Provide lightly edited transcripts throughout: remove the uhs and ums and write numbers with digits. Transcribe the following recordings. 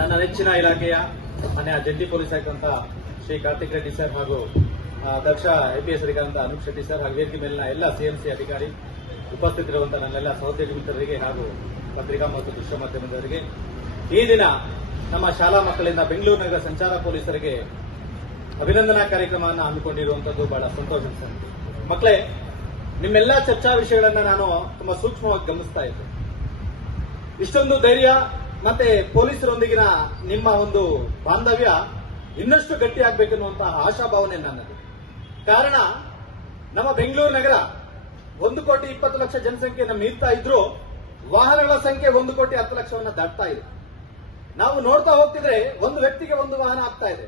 ನನ್ನ ನೆಚ್ಚಿನ ಇಲಾಖೆಯ ಮನೆಯ ಜಂಟಿ ಪೊಲೀಸ್ ಆಯುಕ್ತ ಶ್ರೀ ಕಾರ್ತಿಕ್ ರೆಡ್ಡಿ ಸರ್ ಹಾಗೂ ದಕ್ಷ ಐಪಿಎಸ್ ಅಧಿಕಾರಿ ಅನೂಪ್ ಶೆಟ್ಟಿ ಸರ್ ಹಾಗೂ ವೇದಿಕೆ ಮೇಲಿನ ಎಲ್ಲ ಸಿಎಂಸಿ ಅಧಿಕಾರಿ ಉಪಸ್ಥಿತರಿರುವಂತಹ ನನ್ನೆಲ್ಲ ಸಹೋದ್ಯೋಗಿ ಮಿತ್ರರಿಗೆ ಹಾಗೂ ಪತ್ರಿಕಾ ಮತ್ತು ದೃಶ್ಯ ಮಾಧ್ಯಮದವರಿಗೆ ಈ ದಿನ ನಮ್ಮ ಶಾಲಾ ಮಕ್ಕಳಿಂದ ಬೆಂಗಳೂರು ನಗರ ಸಂಚಾರ ಪೊಲೀಸರಿಗೆ ಅಭಿನಂದನಾ ಕಾರ್ಯಕ್ರಮವನ್ನು ಹಮ್ಮಿಕೊಂಡಿರುವಂತದ್ದು ಬಹಳ ಸಂತೋಷದ ಸಂಗತಿ. ಮಕ್ಕಳೇ, ನಿಮ್ಮೆಲ್ಲ ಚರ್ಚಾ ವಿಷಯಗಳನ್ನ ನಾನು ತುಂಬಾ ಸೂಕ್ಷ್ಮವಾಗಿ ಗಮನಿಸ್ತಾ ಇದ್ದೆ. ಇಷ್ಟೊಂದು ಧೈರ್ಯ ಮತ್ತೆ ಪೊಲೀಸರೊಂದಿಗಿನ ನಿಮ್ಮ ಒಂದು ಬಾಂಧವ್ಯ ಇನ್ನಷ್ಟು ಗಟ್ಟಿಯಾಗಬೇಕೆನ್ನುವಂತಹ ಆಶಾಭಾವನೆ ನನ್ನದು. ಕಾರಣ, ನಮ್ಮ ಬೆಂಗಳೂರು ನಗರ 1,20,00,000 ಜನಸಂಖ್ಯೆಯನ್ನು ಮೀರ್ತಾ ಇದ್ರು ವಾಹನಗಳ ಸಂಖ್ಯೆ 1,10,00,000 ದಾಟ್ತಾ ಇದೆ. ನಾವು ನೋಡ್ತಾ ಹೋಗ್ತಿದ್ರೆ ಒಂದು ವ್ಯಕ್ತಿಗೆ ಒಂದು ವಾಹನ ಆಗ್ತಾ ಇದೆ.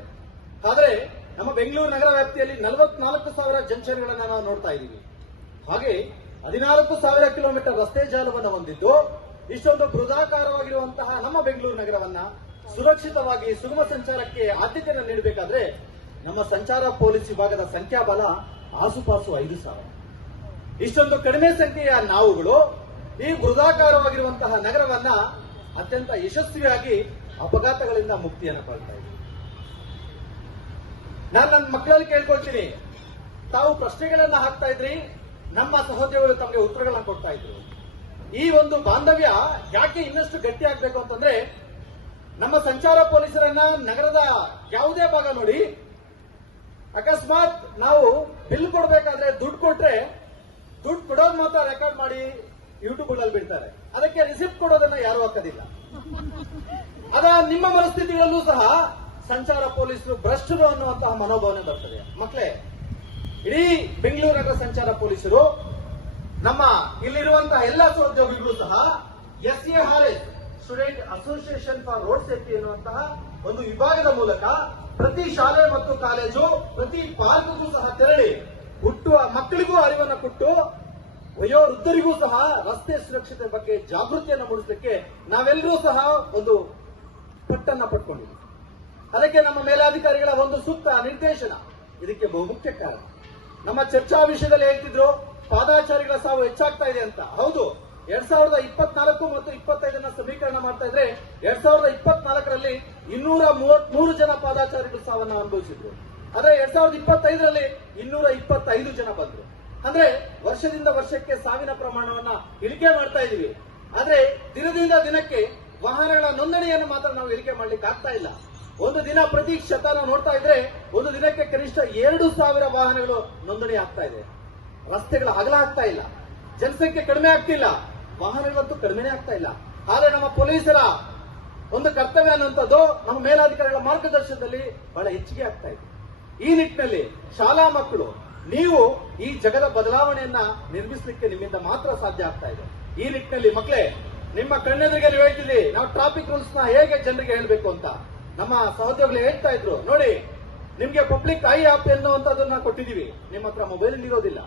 ಆದರೆ ನಮ್ಮ ಬೆಂಗಳೂರು ನಗರ ವ್ಯಾಪ್ತಿಯಲ್ಲಿ 44,000 ಜಂಕ್ಷನ್ಗಳನ್ನ ನಾವು ನೋಡ್ತಾ ಇದ್ದೀವಿ. ಹಾಗೆ 14,000 ಕಿಲೋಮೀಟರ್ ರಸ್ತೆ ಜಾಲವನ್ನು ಹೊಂದಿದ್ದು ಇಷ್ಟೊಂದು ಬೃಹದಾಕಾರವಾಗಿರುವಂತಹ ನಮ್ಮ ಬೆಂಗಳೂರು ನಗರವನ್ನ ಸುರಕ್ಷಿತವಾಗಿ ಸುಗಮ ಸಂಚಾರಕ್ಕೆ ಆದ್ಯತೆಯನ್ನು ನೀಡಬೇಕಾದ್ರೆ ನಮ್ಮ ಸಂಚಾರ ಪೊಲೀಸ್ ವಿಭಾಗದ ಸಂಖ್ಯಾಬಲ ಆಸುಪಾಸು 5,000. ಇಷ್ಟೊಂದು ಕಡಿಮೆ ಸಂಖ್ಯೆಯ ನಾವುಗಳು ಈ ಬೃಹದಾಕಾರವಾಗಿರುವಂತಹ ನಗರವನ್ನ ಅತ್ಯಂತ ಯಶಸ್ವಿಯಾಗಿ ಅಪಘಾತಗಳಿಂದ ಮುಕ್ತಿಯನ್ನು ಪಡ್ತಾ ಇದ್ದೀವಿ. ನಾನು ನನ್ನ ಮಕ್ಕಳಲ್ಲಿ ಕೇಳ್ಕೊಳ್ತೀನಿ, ತಾವು ಪ್ರಶ್ನೆಗಳನ್ನ ಹಾಕ್ತಾ ಇದ್ರಿ, ನಮ್ಮ ಸಹೋದ್ಯೋಗಿಗಳು ತಮಗೆ ಉತ್ತರಗಳನ್ನ ಕೊಡ್ತಾ ಇದ್ರು. ಈ ಒಂದು ಬಾಂಧವ್ಯ ಯಾಕೆ ಇನ್ನಷ್ಟು ಗಟ್ಟಿ ಆಗ್ಬೇಕು ಅಂತಂದ್ರೆ, ನಮ್ಮ ಸಂಚಾರ ಪೊಲೀಸರನ್ನ ನಗರದ ಯಾವುದೇ ಭಾಗ ನೋಡಿ, ಅಕಸ್ಮಾತ್ ನಾವು ಬಿಲ್ ಕೊಡಬೇಕಾದ್ರೆ ದುಡ್ಡು ಕೊಟ್ರೆ ದುಡ್ಡು ಕೊಡೋದು ಮಾತ್ರ ರೆಕಾರ್ಡ್ ಮಾಡಿ ಯೂಟ್ಯೂಬ್ ಗಳಲ್ಲಿ ಬಿಡ್ತಾರೆ. ಅದಕ್ಕೆ ರಿಸಿಪ್ಟ್ ಕೊಡೋದನ್ನ ಯಾರು ಹಾಕೋದಿಲ್ಲ. ಅದ ನಿಮ್ಮ ಮನಸ್ಥಿತಿಗಳಲ್ಲೂ ಸಹ ಸಂಚಾರ ಪೊಲೀಸರು ಭ್ರಷ್ಟರು ಅನ್ನುವಂತಹ ಮನೋಭಾವನೆ ಬರ್ತದೆ. ಮಕ್ಕಳೇ, ಇಡೀ ಬೆಂಗಳೂರು ನಗರ ಸಂಚಾರ ಪೊಲೀಸರು ನಮ್ಮ ಇಲ್ಲಿರುವಂತಹ ಎಲ್ಲ ಸಹೋದ್ಯೋಗಿಗಳು ಸಹ SARS student association for road safety ಎನ್ನುವಂತಹ ಒಂದು ವಿಭಾಗದ ಮೂಲಕ ಪ್ರತಿ ಶಾಲೆ ಮತ್ತು ಕಾಲೇಜು, ಪ್ರತಿ ಪಾರ್ಕ್ಗೂ ಸಹ ತೆರಳಿ ಹುಟ್ಟುವ ಮಕ್ಕಳಿಗೂ ಅರಿವನ್ನು ಕೊಟ್ಟು ವಯೋವೃದ್ಧರಿಗೂ ಸಹ ರಸ್ತೆ ಸುರಕ್ಷತೆ ಬಗ್ಗೆ ಜಾಗೃತಿಯನ್ನು ಮೂಡಿಸಲಿಕ್ಕೆ ನಾವೆಲ್ಲರೂ ಸಹ ಒಂದು ಪಟ್ಟನ್ನ ಪಡ್ಕೊಂಡಿದ್ದೀವಿ. ಅದಕ್ಕೆ ನಮ್ಮ ಮೇಲಾಧಿಕಾರಿಗಳ ಒಂದು ಸೂಕ್ತ ನಿರ್ದೇಶನ ಇದಕ್ಕೆ ಬಹುಮುಖ್ಯ ಕಾರಣ. ನಮ್ಮ ಚರ್ಚಾ ವಿಷಯದಲ್ಲಿ ಹೇಳ್ತಿದ್ರು ಪಾದಾಚಾರಿಗಳ ಸಾವು ಹೆಚ್ಚಾಗ್ತಾ ಇದೆ ಅಂತ. ಹೌದು, 2024 ಮತ್ತು 25 ಸಮೀಕರಣ ಮಾಡ್ತಾ ಇದ್ರೆ 2024ರಲ್ಲಿ 233 ಜನ ಪಾದಾಚಾರಿಗಳು ಸಾವನ್ನ ಅನುಭವಿಸಿದ್ರು. ಆದ್ರೆ 2025ರಲ್ಲಿ 225 ಜನ ಬಂದ್ರು. ಅಂದ್ರೆ ವರ್ಷದಿಂದ ವರ್ಷಕ್ಕೆ ಸಾವಿನ ಪ್ರಮಾಣವನ್ನ ಇಳಿಕೆ ಮಾಡ್ತಾ ಇದೀವಿ. ಆದ್ರೆ ದಿನದಿಂದ ದಿನಕ್ಕೆ ವಾಹನಗಳ ನೋಂದಣಿಯನ್ನು ಮಾತ್ರ ನಾವು ಇಳಿಕೆ ಮಾಡ್ಲಿಕ್ಕೆ ಆಗ್ತಾ ಇಲ್ಲ. ಒಂದು ದಿನ ಪ್ರತಿ ಶತನ ನೋಡ್ತಾ ಇದ್ರೆ ಒಂದು ದಿನಕ್ಕೆ ಕನಿಷ್ಠ 2,000 ವಾಹನಗಳು ನೋಂದಣಿ ಆಗ್ತಾ ಇದೆ. ರಸ್ತೆಗಳ ಅಗಲ ಆಗ್ತಾ ಇಲ್ಲ, ಜನಸಂಖ್ಯೆ ಕಡಿಮೆ ಆಗ್ತಿಲ್ಲ, ವಾಹನಗಳಂತೂ ಕಡಿಮೆನೇ ಆಗ್ತಾ ಇಲ್ಲ. ಆದ್ರೆ ನಮ್ಮ ಪೊಲೀಸರ ಒಂದು ಕರ್ತವ್ಯ ಅನ್ನುವಂಥದ್ದು ನಮ್ಮ ಮೇಲಾಧಿಕಾರಿಗಳ ಮಾರ್ಗದರ್ಶನದಲ್ಲಿ ಬಹಳ ಹೆಚ್ಚಿಗೆ ಆಗ್ತಾ ಇದೆ. ಈ ನಿಟ್ಟಿನಲ್ಲಿ ಶಾಲಾ ಮಕ್ಕಳು, ನೀವು ಈ ಜಗದ ಬದಲಾವಣೆಯನ್ನ ನಿರ್ಮಿಸಲಿಕ್ಕೆ ನಿಮ್ಮಿಂದ ಮಾತ್ರ ಸಾಧ್ಯ ಆಗ್ತಾ ಇದೆ. ಈ ನಿಟ್ಟಿನಲ್ಲಿ ಮಕ್ಕಳೇ, ನಿಮ್ಮ ಕಣ್ಣೆದುರಿಗೆ ನೀವು ಹೇಳ್ತಿದ್ರಿ ನಾವು ಟ್ರಾಫಿಕ್ ರೂಲ್ಸ್ ನ ಹೇಗೆ ಜನರಿಗೆ ಹೇಳಬೇಕು ಅಂತ. ನಮ್ಮ ಸಹೋದ್ಯೋಗಿಗಳು ಹೇಳ್ತಾ ಇದ್ರು, ನೋಡಿ, ನಿಮ್ಗೆ ಪಬ್ಲಿಕ್ ಐ ಆಪ್ ಎನ್ನುವಂತದನ್ನ ಕೊಟ್ಟಿದೀವಿ, ನಿಮ್ಮ ಹತ್ರ ಮೊಬೈಲ್ ಇರೋದಿಲ್ಲ.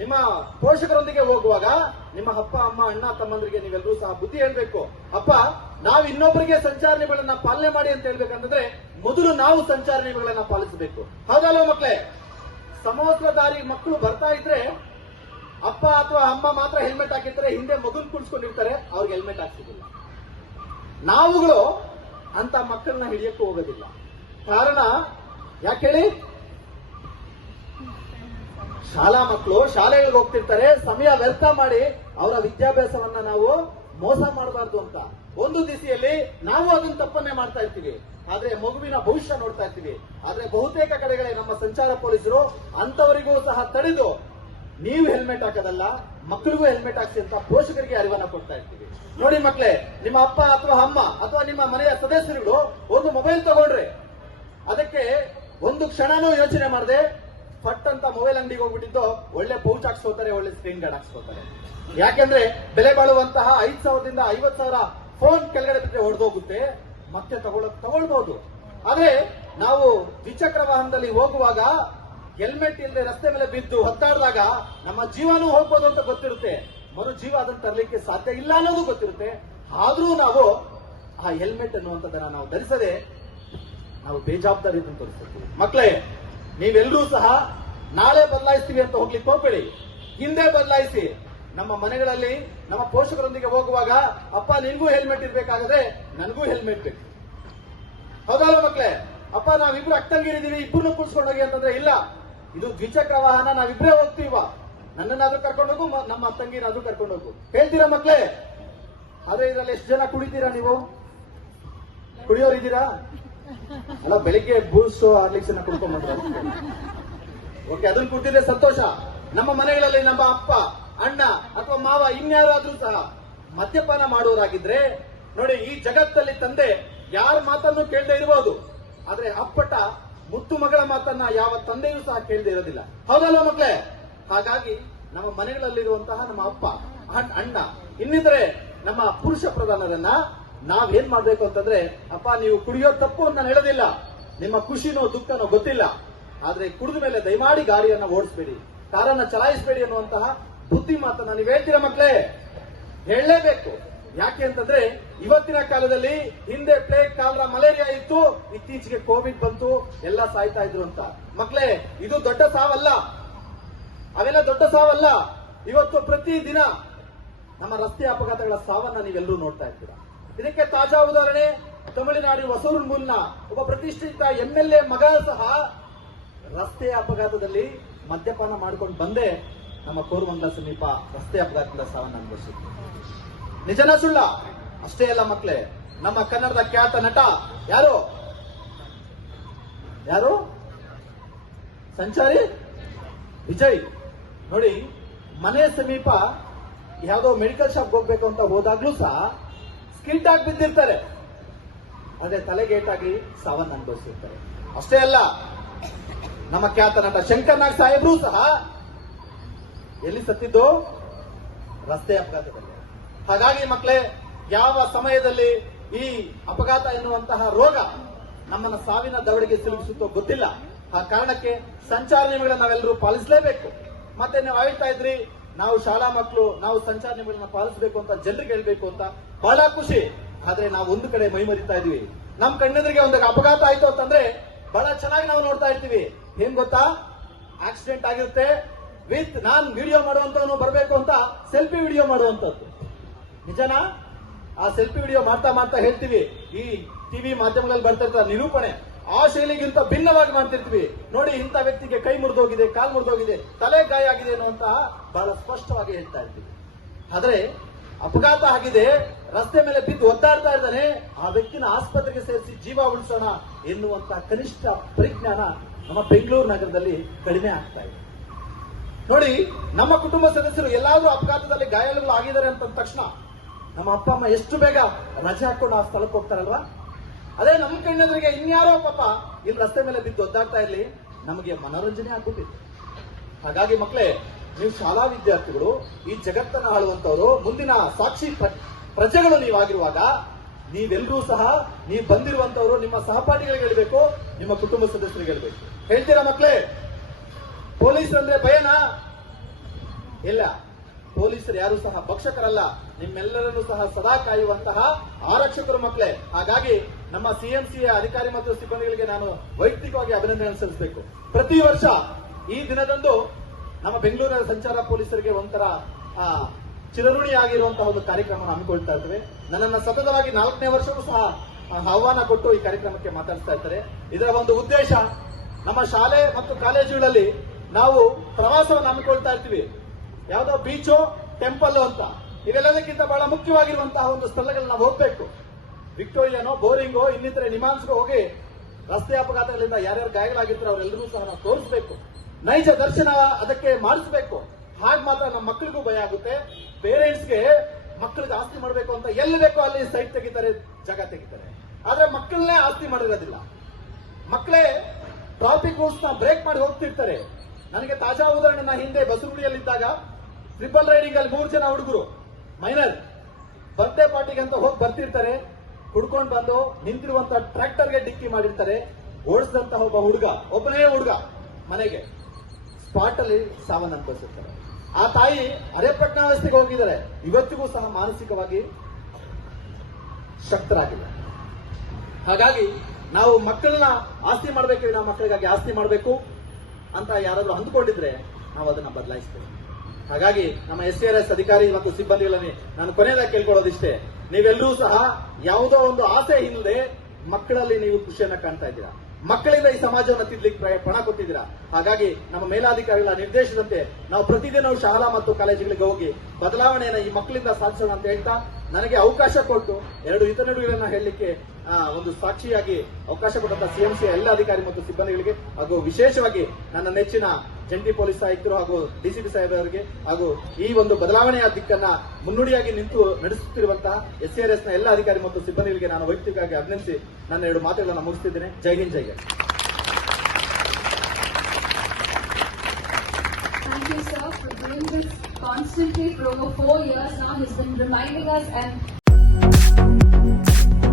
ನಿಮ್ಮ ಪೋಷಕರೊಂದಿಗೆ ಹೋಗುವಾಗ ನಿಮ್ಮ ಅಪ್ಪ ಅಮ್ಮ ಅಣ್ಣ ತಮ್ಮಂದ್ರಿಗೆ ನೀವೆಲ್ಲರೂ ಸಹ ಬುದ್ಧಿ ಹೇಳ್ಬೇಕು. ಅಪ್ಪ, ನಾವು ಇನ್ನೊಬ್ಬರಿಗೆ ಸಂಚಾರ ನಿಯಮಗಳನ್ನ ಪಾಲನೆ ಮಾಡಿ ಅಂತ ಹೇಳ್ಬೇಕಂತಂದ್ರೆ ಮೊದಲು ನಾವು ಸಂಚಾರ ನಿಯಮಗಳನ್ನ ಪಾಲಿಸಬೇಕು. ಹೌದಲ್ವ ಮಕ್ಕಳೇ? ಸಮವಸ್ತ್ರ ದಾರಿ ಮಕ್ಕಳು ಬರ್ತಾ ಇದ್ರೆ ಅಪ್ಪ ಅಥವಾ ಅಮ್ಮ ಮಾತ್ರ ಹೆಲ್ಮೆಟ್ ಹಾಕಿರ್ತಾರೆ, ಹಿಂದೆ ಮಗುನ್ ಕುಳಿಸ್ಕೊಂಡಿರ್ತಾರೆ, ಅವ್ರಿಗೆ ಹೆಲ್ಮೆಟ್ ಹಾಕ್ಸಿದಿಲ್ಲ. ನಾವುಗಳು ಅಂತ ಮಕ್ಕಳನ್ನ ಹಿಡಿಯಕ್ಕೂ ಹೋಗೋದಿಲ್ಲ. ಕಾರಣ ಯಾಕೆ ಹೇಳಿ? ಶಾಲಾ ಮಕ್ಕಳು ಶಾಲೆಗಳಿಗೆ ಹೋಗ್ತಿರ್ತಾರೆ, ಸಮಯ ವ್ಯರ್ಥ ಮಾಡಿ ಅವರ ವಿದ್ಯಾಭ್ಯಾಸವನ್ನ ನಾವು ಮೋಸ ಮಾಡಬಾರ್ದು ಅಂತ ಒಂದು ದಿಸೆಯಲ್ಲಿ ನಾವು ಅದನ್ನ ತಪ್ಪನ್ನೇ ಮಾಡ್ತಾ ಇರ್ತೀವಿ. ಆದ್ರೆ ಮಗುವಿನ ಭವಿಷ್ಯ ನೋಡ್ತಾ ಇರ್ತೀವಿ. ಆದ್ರೆ ಬಹುತೇಕ ಕಡೆಗಳೇ ನಮ್ಮ ಸಂಚಾರ ಪೊಲೀಸರು ಅಂತವರಿಗೂ ಸಹ ತಡೆದು ನೀವು ಹೆಲ್ಮೆಟ್ ಹಾಕೋದಲ್ಲ, ಮಕ್ಕಳಿಗೂ ಹೆಲ್ಮೆಟ್ ಹಾಕ್ಸಿ ಅಂತ ಪೋಷಕರಿಗೆ ಅರಿವನ್ನ ಕೊಡ್ತಾ ಇರ್ತೀವಿ. ನೋಡಿ ಮಕ್ಕಳೇ, ನಿಮ್ಮ ಅಪ್ಪ ಅಥವಾ ಅಮ್ಮ ಅಥವಾ ನಿಮ್ಮ ಮನೆಯ ಸದಸ್ಯರುಗಳು ಒಂದು ಮೊಬೈಲ್ ತಗೊಂಡ್ರೆ ಅದಕ್ಕೆ ಒಂದು ಕ್ಷಣನೂ ಯೋಚನೆ ಮಾಡದೆ ಫಟ್ ಅಂತ ಮೊಬೈಲ್ ಅಂಗಡಿಗೆ ಹೋಗ್ಬಿಟ್ಟಿದ್ದು ಒಳ್ಳೆ ಪೌಚ್ ಹಾಕ್ಸ್ಕೋತಾರೆ, ಒಳ್ಳೆ ಸ್ಕ್ರೀನ್ ಗಾರ್ಡ್ ಹಾಕ್ಸ್ಕೋತಾರೆ. ಯಾಕೆಂದ್ರೆ ಬೆಲೆ ಬಾಳುವಂತಹ 5,000ದಿಂದ 50,000 ಫೋನ್ ಕೆಳಗಡೆ ಬಿಟ್ಟರೆ ಹೊಡೆದೋಗುತ್ತೆ, ಮತ್ತೆ ತಗೊಳ್ಬಹುದು. ಆದ್ರೆ ನಾವು ದ್ವಿಚಕ್ರ ವಾಹನದಲ್ಲಿ ಹೋಗುವಾಗ ಹೆಲ್ಮೆಟ್ ಇಲ್ಲದೆ ರಸ್ತೆ ಮೇಲೆ ಬಿದ್ದು ಹತ್ತಾಡಿದಾಗ ನಮ್ಮ ಜೀವನೂ ಹೋಗ್ಬೋದು ಅಂತ ಗೊತ್ತಿರುತ್ತೆ, ಮರು ಜೀವ ಅದನ್ನು ತರಲಿಕ್ಕೆ ಸಾಧ್ಯ ಇಲ್ಲ ಅನ್ನೋದು ಗೊತ್ತಿರುತ್ತೆ. ಆದ್ರೂ ನಾವು ಆ ಹೆಲ್ಮೆಟ್ ಅನ್ನುವಂಥದ್ದನ್ನ ನಾವು ಧರಿಸದೆ ನಾವು ಬೇಜವಾಬ್ದಾರಿಯನ್ನು ತೋರಿಸ್ತೀವಿ. ಮಕ್ಕಳೇ, ನೀವೆಲ್ಲರೂ ಸಹ ನಾಳೆ ಬದಲಾಯಿಸ್ತೀವಿ ಅಂತ ಹೋಗ್ಲಿಕ್ಕೆ ಹೋಗ್ಬೇಡಿ, ಹಿಂದೆ ಬದಲಾಯಿಸಿ. ನಮ್ಮ ಮನೆಗಳಲ್ಲಿ ನಮ್ಮ ಪೋಷಕರೊಂದಿಗೆ ಹೋಗುವಾಗ ಅಪ್ಪ ನಿನ್ಗೂ ಹೆಲ್ಮೆಟ್ ಇರ್ಬೇಕಾದ್ರೆ ನನಗೂ ಹೆಲ್ಮೆಟ್ ಬೇಕು, ಹೌದಲ್ಲ ಮಕ್ಳೇ? ಅಪ್ಪ ನಾವಿಬ್ರು ಅಕ್ಕಂಗಿರಿದೀವಿ, ಇಬ್ಬರನ್ನು ಕೂರ್ಸ್ಕೊಂಡೋಗಿ ಅಂತಂದ್ರೆ ಇಲ್ಲ, ಇದು ದ್ವಿಚಕ್ರ ವಾಹನ, ನಾವಿಬ್ರೇ ಹೋಗ್ತೀವ, ನನ್ನನ್ನಾದ್ರೂ ಕರ್ಕೊಂಡೋಗು, ನಮ್ಮ ತಂಗಿನಾದ್ರೂ ಕರ್ಕೊಂಡೋಗು. ಹೇಳ್ತೀರಾ ಮಕ್ಳೇ? ಆದ್ರೆ ಇದ್ರಲ್ಲಿ ಎಷ್ಟು ಜನ ಕುಡಿತೀರಾ ನೀವು? ಕುಡಿಯೋರಿದ್ದೀರಾ? ಅಲ್ಲ, ಬೆಳಿಗ್ಗೆ ಬೂಸ್ಟ್ ಹಾರ್ಲಿಕ್ಸ್ ಕುಡ್ಕೊಂಡ್ಬಂದ್ರೆ ಓಕೆ, ಅದನ್ನ ಕುಟ್ಟಿದ್ರೆ ಸಂತೋಷ. ನಮ್ಮ ಮನೆಗಳಲ್ಲಿ ನಮ್ಮ ಅಪ್ಪ, ಅಣ್ಣ ಅಥವಾ ಮಾವ ಇನ್ಯಾರಾದ್ರೂ ಸಹ ಮದ್ಯಪಾನ ಮಾಡುವರಾಗಿದ್ರೆ ನೋಡಿ, ಈ ಜಗತ್ತಲ್ಲಿ ತಂದೆ ಯಾರ ಮಾತನ್ನು ಕೇಳದೆ ಇರಬಹುದು, ಆದ್ರೆ ಅಪ್ಪಟ ಮುತ್ತು ಮಗಳ ಮಾತನ್ನ ಯಾವ ತಂದೆಯೂ ಸಹ ಕೇಳದೆ ಇರೋದಿಲ್ಲ. ಹೌದಲ್ಲ ಮಕ್ಳೇ? ಹಾಗಾಗಿ ನಮ್ಮ ಮನೆಗಳಲ್ಲಿರುವಂತಹ ನಮ್ಮ ಅಪ್ಪ, ಅಣ್ಣ, ಇನ್ನಿತರೆ ನಮ್ಮ ಪುರುಷ ಪ್ರಧಾನರನ್ನ ನಾವೇನ್ ಮಾಡ್ಬೇಕು ಅಂತಂದ್ರೆ, ಅಪ್ಪ ನೀವು ಕುಡಿಯೋ ತಪ್ಪು ಅಂತ ನಾನು ಹೇಳೋದಿಲ್ಲ, ನಿಮ್ಮ ಖುಷಿನೋ ದುಃಖನೋ ಗೊತ್ತಿಲ್ಲ, ಆದ್ರೆ ಕುಡಿದ ಮೇಲೆ ದಯಮಾಡಿ ಗಾಡಿಯನ್ನ ಓಡಿಸಬೇಡಿ, ಕಾರನ್ನ ಚಲಾಯಿಸಬೇಡಿ ಅನ್ನುವಂತಹ ಬುದ್ಧಿ ಮಾತನ್ನ ನೀವು ಹೇಳ್ತೀರಾ ಮಕ್ಳೇ? ಹೇಳಲೇಬೇಕು. ಯಾಕೆ ಅಂತಂದ್ರೆ ಇವತ್ತಿನ ಕಾಲದಲ್ಲಿ ಹಿಂದೆ ಪ್ಲೇಗ್, ಕಾಲರ, ಮಲೇರಿಯಾ ಇತ್ತು, ಇತ್ತೀಚೆಗೆ ಕೋವಿಡ್ ಬಂತು, ಎಲ್ಲ ಸಾಯ್ತಾ ಇದ್ರು ಅಂತ. ಮಕ್ಳೇ, ಇದು ದೊಡ್ಡ ಸಾವಲ್ಲ, ಅವೆಲ್ಲ ದೊಡ್ಡ ಸಾವಲ್ಲ. ಇವತ್ತು ಪ್ರತಿ ದಿನ ನಮ್ಮ ರಸ್ತೆ ಅಪಘಾತಗಳ ಸಾವನ್ನ ನೀವೆಲ್ಲರೂ ನೋಡ್ತಾ ಇರ್ತೀರಾ. ಇದಕ್ಕೆ ತಾಜಾ ಉದಾಹರಣೆ ತಮಿಳುನಾಡು ಹೊಸೂರಿನ ಒಬ್ಬ ಪ್ರತಿಷ್ಠಿತ MLA ಮಗ ಸಹ ರಸ್ತೆ ಅಪಘಾತದಲ್ಲಿ ಮದ್ಯಪಾನ ಮಾಡ್ಕೊಂಡು ಬಂದೇ ನಮ್ಮ ಕೋರಮಂಗಲ ಸಮೀಪ ರಸ್ತೆ ಅಪಘಾತದಿಂದ ಸಾವನ್ನ ಅನುಭವಿಸಿದ್ರು. ನಿಜನ ಸುಳ್ಳ? ಅಷ್ಟೇ ಅಲ್ಲ ಮಕ್ಳೇ, ನಮ್ಮ ಕನ್ನಡದ ಖ್ಯಾತ ನಟ ಯಾರು ಯಾರು ಸಂಚಾರಿ ವಿಜಯ್ ನೋಡಿ, ಮನೆ ಸಮೀಪ ಯಾವುದೋ ಮೆಡಿಕಲ್ ಶಾಪ್ ಹೋಗ್ಬೇಕು ಅಂತ ಹೋದಾಗ್ಲೂ ಸಹ ಸ್ಕಿಲ್ಟ್ ಆಗಿ ಬಿದ್ದಿರ್ತಾರೆ, ಅದೇ ತಲೆಗೇಟಾಗಿ ಸಾವನ್ನ ಅನುಭವಿಸಿರ್ತಾರೆ. ಅಷ್ಟೇ ಅಲ್ಲ, ನಮ್ಮ ಖ್ಯಾತ ನಟ ಶಂಕರ್ ನಾಗ್ ಸಾಹೇಬ್ರು ಸಹ ಎಲ್ಲಿ ಸತ್ತಿದ್ದು? ರಸ್ತೆ ಅಪಘಾತದಲ್ಲಿ. ಹಾಗಾಗಿ ಮಕ್ಕಳೇ, ಯಾವ ಸಮಯದಲ್ಲಿ ಈ ಅಪಘಾತ ಎನ್ನುವಂತಹ ರೋಗ ನಮ್ಮನ್ನ ಸಾವಿನ ದವಡಿಗೆ ಸಿಲುಕಿಸುತ್ತೋ ಗೊತ್ತಿಲ್ಲ. ಆ ಕಾರಣಕ್ಕೆ ಸಂಚಾರ ನಿಯಮಗಳನ್ನ ನಾವೆಲ್ಲರೂ ಪಾಲಿಸಲೇಬೇಕು. ಮತ್ತೆ ನೀವು ಹೇಳ್ತಾ ಇದ್ರಿ, ನಾವು ಶಾಲಾ ಮಕ್ಕಳು, ನಾವು ಸಂಚಾರ ನಿಯಮಗಳನ್ನ ಪಾಲಿಸಬೇಕು ಅಂತ ಜನರಿಗೆ ಹೇಳ್ಬೇಕು ಅಂತ, ಬಹಳ ಖುಷಿ. ಆದ್ರೆ ನಾವು ಒಂದು ಕಡೆ ಮೈ ಮರಿತಾ ಇದೀವಿ. ನಮ್ ಕಣ್ಣೆದುರಿಗೆ ಒಂದು ಅಪಘಾತ ಆಯ್ತು ಅಂತಂದ್ರೆ ಬಹಳ ಚೆನ್ನಾಗಿ ನಾವು ನೋಡ್ತಾ ಇರ್ತೀವಿ. ಏನ್ ಗೊತ್ತಾ? ಆಕ್ಸಿಡೆಂಟ್ ಆಗಿರುತ್ತೆ, ವಿತ್ ನಾನ್ ವಿಡಿಯೋ ಮಾಡುವಂತವನು ಬರಬೇಕು ಅಂತ ಸೆಲ್ಫಿ ವಿಡಿಯೋ ಮಾಡುವಂತದ್ದು. ನಿಜನಾ? ಆ ಸೆಲ್ಫಿ ವಿಡಿಯೋ ಮಾಡ್ತಾ ಮಾಡ್ತಾ ಹೇಳ್ತೀವಿ, ಈ ಟಿವಿ ಮಾಧ್ಯಮಗಳಲ್ಲಿ ಬರ್ತಾ ಇರ್ತಾರೆ ನಿರೂಪಣೆ, ಆ ಶೈಲಿಗಿಂತ ಭಿನ್ನವಾಗಿ ಮಾಡ್ತಿರ್ತೀವಿ. ನೋಡಿ, ಇಂಥ ವ್ಯಕ್ತಿಗೆ ಕೈ ಮುರಿದೋಗಿದೆ, ಕಾಲು ಮುರಿದೋಗಿದೆ, ತಲೆ ಗಾಯ ಆಗಿದೆ ಅನ್ನುವಂತಹ ಬಹಳ ಸ್ಪಷ್ಟವಾಗಿ ಹೇಳ್ತಾ ಇರ್ತೀವಿ. ಆದ್ರೆ ಅಪಘಾತ ಆಗಿದೆ, ರಸ್ತೆ ಮೇಲೆ ಬಿದ್ದು ಒದ್ದಾಡ್ತಾ ಇದ್ದಾನೆ, ಆ ವ್ಯಕ್ತಿನ ಆಸ್ಪತ್ರೆಗೆ ಸೇರಿಸಿ ಜೀವ ಉಳಿಸೋಣ ಎನ್ನುವಂತಹ ಕನಿಷ್ಠ ಪರಿಜ್ಞಾನ ನಮ್ಮ ಬೆಂಗಳೂರು ನಗರದಲ್ಲಿ ಕಡಿಮೆ ಆಗ್ತಾ ಇದೆ. ನೋಡಿ, ನಮ್ಮ ಕುಟುಂಬ ಸದಸ್ಯರು ಎಲ್ಲಾದ್ರೂ ಅಪಘಾತದಲ್ಲಿ ಗಾಯಾಳುಗಳು ಆಗಿದ್ದಾರೆ ಅಂತ ತಕ್ಷಣ ನಮ್ಮ ಅಪ್ಪ ಅಮ್ಮ ಎಷ್ಟು ಬೇಗ ರಜೆ ಹಾಕೊಂಡು ಆ ಸ್ಥಳಕ್ಕೆ ಹೋಗ್ತಾರಲ್ವಾ? ಅದೇ ನಮ್ಮ ಕಣ್ಣೆದುರಿಗೆ ಇನ್ಯಾರೋ ಪಾಪ ಇಲ್ಲಿ ರಸ್ತೆ ಮೇಲೆ ಬಿದ್ದು ಒದ್ದಾಡ್ತಾ ಇರ್ಲಿ, ನಮಗೆ ಮನೋರಂಜನೆ ಆಗ್ಬಿಟ್ಟಿದೆ. ಹಾಗಾಗಿ ಮಕ್ಕಳೇ, ನೀವು ಶಾಲಾ ವಿದ್ಯಾರ್ಥಿಗಳು, ಈ ಜಗತ್ತನ್ನ ಆಳುವಂತವರು, ಮುಂದಿನ ಸಾಕ್ಷಿ ಪ್ರಜೆಗಳು ನೀವಾಗಿರುವಾಗ ನೀವೆಲ್ಲರೂ ಸಹ ನೀವು ಬಂದಿರುವಂತವರು ನಿಮ್ಮ ಸಹಪಾಠಿಗಳಿಗೆ ಹೇಳ್ಬೇಕು, ನಿಮ್ಮ ಕುಟುಂಬ ಸದಸ್ಯರಿಗೆ ಹೇಳ್ಬೇಕು. ಹೇಳ್ತೀರಾ ಮಕ್ಕಳೇ? ಪೊಲೀಸ್ ಅಂದ್ರೆ ಭಯನಾ? ಇಲ್ಲ, ಪೊಲೀಸರು ಯಾರು ಸಹ ಭಕ್ಷಕರಲ್ಲ, ನಿಮ್ಮೆಲ್ಲರನ್ನು ಸಹ ಸದಾ ಕಾಯುವಂತಹ ಆರಕ್ಷಕರು ಮಕ್ಕಳೇ. ಹಾಗಾಗಿ ನಮ್ಮ CMCಯ ಅಧಿಕಾರಿ ಮತ್ತು ಸಿಬ್ಬಂದಿಗಳಿಗೆ ನಾನು ವೈಯಕ್ತಿಕವಾಗಿ ಅಭಿನಂದನೆ ಸಲ್ಲಿಸಬೇಕು. ಪ್ರತಿ ವರ್ಷ ಈ ದಿನದಂದು ನಮ್ಮ ಬೆಂಗಳೂರಿನ ಸಂಚಾರ ಪೊಲೀಸರಿಗೆ ಒಂಥರ ಚಿರಋಣಿ ಆಗಿರುವಂತಹ ಒಂದು ಕಾರ್ಯಕ್ರಮ ಹಮ್ಮಿಕೊಳ್ತಾ ಇರ್ತೇವೆ. ನನ್ನನ್ನು ಸತತವಾಗಿ 4ನೇ ವರ್ಷವೂ ಸಹ ಆಹ್ವಾನ ಕೊಟ್ಟು ಈ ಕಾರ್ಯಕ್ರಮಕ್ಕೆ ಮಾತಾಡ್ತಾ ಇರ್ತಾರೆ. ಇದರ ಒಂದು ಉದ್ದೇಶ, ನಮ್ಮ ಶಾಲೆ ಮತ್ತು ಕಾಲೇಜುಗಳಲ್ಲಿ ನಾವು ಪ್ರವಾಸವನ್ನು ಹಮ್ಮಿಕೊಳ್ತಾ ಇರ್ತೀವಿ. ಯಾವುದೋ ಬೀಚೋ, ಟೆಂಪಲ್ ಅಂತ, ಇವೆಲ್ಲದಕ್ಕಿಂತ ಬಹಳ ಮುಖ್ಯವಾಗಿರುವಂತಹ ಒಂದು ಸ್ಥಳಗಳನ್ನ ನಾವು ಹೋಗ್ಬೇಕು. ವಿಕ್ಟೋರಿಯಾನೋ, ಬೋರಿಂಗೋ, ಇನ್ನಿತರೆ ನಿಮಾನ್ಸ್ಗೋ ಹೋಗಿ ರಸ್ತೆ ಅಪಘಾತಗಳಿಂದ ಯಾರ್ಯಾರು ಗಾಯಗಳಾಗಿರ್ತಾರೆ ಅವರೆಲ್ಲರೂ ಸಹ ನಾವು ತೋರಿಸಬೇಕು, ನೈಜ ದರ್ಶನ ಅದಕ್ಕೆ ಮಾಡಿಸಬೇಕು. ಹಾಗೆ ಮಾತ್ರ ನಮ್ಮ ಮಕ್ಕಳಿಗೂ ಭಯ ಆಗುತ್ತೆ. ಪೇರೆಂಟ್ಸ್ಗೆ ಮಕ್ಕಳಿಗೆ ಆಸ್ತಿ ಮಾಡಬೇಕು ಅಂತ ಎಲ್ಲಿ ಬೇಕೋ ಅಲ್ಲಿ ಸೈಟ್ ತೆಗಿತಾರೆ, ಜಾಗ ತೆಗಿತಾರೆ. ಆದ್ರೆ ಮಕ್ಕಳನ್ನೇ ಆಸ್ತಿ ಮಾಡಿರೋದಿಲ್ಲ. ಮಕ್ಕಳೇ ಟ್ರಾಫಿಕ್ ರೂಲ್ಸ್ ನ ಬ್ರೇಕ್ ಮಾಡಿ ಹೋಗ್ತಿರ್ತಾರೆ. ನನಗೆ ತಾಜಾ ಉದಾಹರಣೆ, ನಾ ಹಿಂದೆ ಬಸವಗುಡಿಯಲ್ಲಿದ್ದಾಗ ಟ್ರಿಪಲ್ ರೈಡಿಂಗ್ ಅಲ್ಲಿ 3 ಜನ ಹುಡುಗರು ಮೈನರ್ ಬರ್ತ್ಡೇ ಪಾರ್ಟಿಗೆ ಅಂತ ಹೋಗಿ ಬರ್ತಿರ್ತಾರೆ. ಹುಡ್ಕೊಂಡು ಬಂದು ನಿಂತಿರುವಂತಹ ಟ್ರ್ಯಾಕ್ಟರ್ಗೆ ಡಿಕ್ಕಿ ಮಾಡಿರ್ತಾರೆ. ಓಡಿಸಿದಂತಹ ಒಬ್ಬನೇ ಹುಡುಗ ಮನೆಗೆ ಸ್ಪಾಟ್ ಅಲ್ಲಿ ಸಾವನ್ನ ಅನುಭವಿಸಿರ್ತಾರೆ. ಆ ತಾಯಿ ಅರೆಪಟ್ನಾವಸ್ಥೆಗೆ ಹೋಗಿದ್ದಾರೆ. ಇವತ್ತಿಗೂ ಸಹ ಮಾನಸಿಕವಾಗಿ ಶಕ್ತರಾಗಿಲ್ಲ. ಹಾಗಾಗಿ ನಾವು ಮಕ್ಕಳನ್ನ ಆಸ್ತಿ ಮಾಡಬೇಕು, ನಾವು ಮಕ್ಕಳಿಗಾಗಿ ಆಸ್ತಿ ಮಾಡಬೇಕು ಅಂತ ಯಾರಾದ್ರೂ ಅಂದುಕೊಂಡಿದ್ರೆ ನಾವು ಅದನ್ನ ಬದಲಾಯಿಸ್ತೇವೆ. ಹಾಗಾಗಿ ನಮ್ಮ SCRS ಅಧಿಕಾರಿ ಮತ್ತು ಸಿಬ್ಬಂದಿಗಳಲ್ಲಿ ನಾನು ಕೊನೆಯದಾಗಿ ಕೇಳ್ಕೊಳ್ಳೋದಿಷ್ಟೇ, ನೀವೆಲ್ಲರೂ ಸಹ ಯಾವುದೋ ಒಂದು ಆಸೆ ಇಲ್ಲದೆ ಮಕ್ಕಳಲ್ಲಿ ನೀವು ಖುಷಿಯನ್ನ ಕಾಣ್ತಾ ಇದ್ದೀರಾ. ಮಕ್ಕಳಿಂದ ಈ ಸಮಾಜವನ್ನು ತಿದ್ದಲಿಕ್ಕೆ ಪಣ ಕೊಟ್ಟಿದ್ದೀರಾ. ಹಾಗಾಗಿ ನಮ್ಮ ಮೇಲಾಧಿಕಾರಿಗಳ ನಿರ್ದೇಶನದಂತೆ ನಾವು ಪ್ರತಿದಿನವೂ ಶಾಲಾ ಮತ್ತು ಕಾಲೇಜುಗಳಿಗೆ ಹೋಗಿ ಬದಲಾವಣೆಯನ್ನು ಈ ಮಕ್ಕಳಿಂದ ಸಾಧಿಸೋಣ ಅಂತ ಹೇಳ್ತಾ, ನನಗೆ ಅವಕಾಶ ಕೊಟ್ಟು ಎರಡು ಹಿತನುಡಿಗಳನ್ನ ಹೇಳಲಿಕ್ಕೆ ಒಂದು ಸಾಕ್ಷಿಯಾಗಿ ಅವಕಾಶ ಕೊಟ್ಟಂತ ಸಿಎಂಸಿ ಎಲ್ಲ ಅಧಿಕಾರಿ ಮತ್ತು ಸಿಬ್ಬಂದಿಗಳಿಗೆ ಹಾಗೂ ವಿಶೇಷವಾಗಿ ನನ್ನ ನೆಚ್ಚಿನ ಜಂಟಿ ಪೊಲೀಸ್ ಆಯುಕ್ತರು ಹಾಗೂ ಡಿಸಿಪಿ ಸಾಹೇಬರಿಗೆ ಹಾಗೂ ಈ ಒಂದು ಬದಲಾವಣೆಯ ದಿಕ್ಕನ್ನ ಮುನ್ನುಡಿಯಾಗಿ ನಿಂತು ನಡೆಸುತ್ತಿರುವಂತಹ SCRS ನ ಎಲ್ಲ ಅಧಿಕಾರಿ ಮತ್ತು ಸಿಬ್ಬಂದಿಗಳಿಗೆ ನಾನು ವೈಯಕ್ತಿಕವಾಗಿ ಅಭಿನಂದಿಸಿ ನನ್ನ ಎರಡು ಮಾತುಗಳನ್ನು ಮುಗಿಸುತ್ತಿದ್ದೇನೆ. ಜೈ ಹಿಂದ್, ಜೈ Hind. Thank you, sir, for doing this constantly for over 4 years now. He's been reminding us and